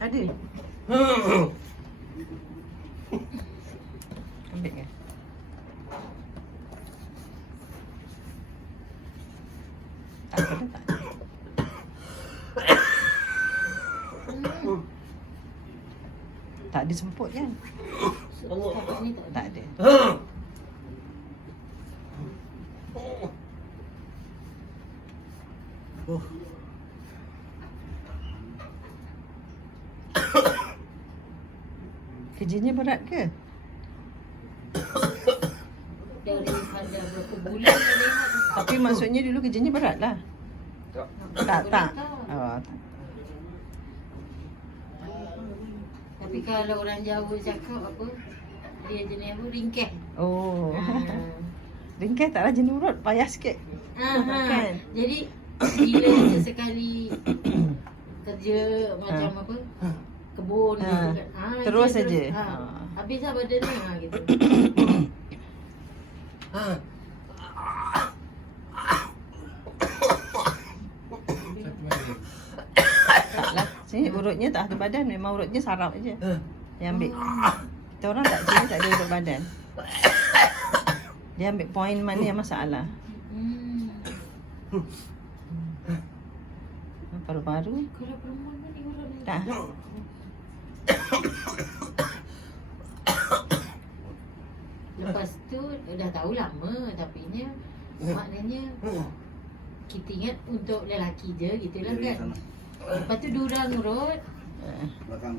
Ada. Ambil ke? Tak ada, tak ada. Tak ada semput kan? Tak ada. Kerjanya berat ke? Daripada berapa bulan tadi. Tapi maksudnya dulu kerjanya berat lah. Tak. Oh, tak. Tapi kalau orang Jawa cakap apa? Dia jenis apa? Ringkeh. Oh. Ringkih tak rajin urut, payah sikit. Kan? Jadi bila sekali kerja macam apa? Kebun gitu kan. Terus dia saja. Habis lah badan ni gitu. Taklah. Sini urutnya tak ada badan, memang urutnya saraf aja. Dia ambil. Kita orang tak sini tak ada urut badan. Dia ambil poin mana yang masalah. Paru-paru. Kalau perempuan kan dia urut ni. Tak. Lepas tu dah tahu lama tapi maknanya kita ingat untuk lelaki je gitulah kan. Lepas tu diorang urut.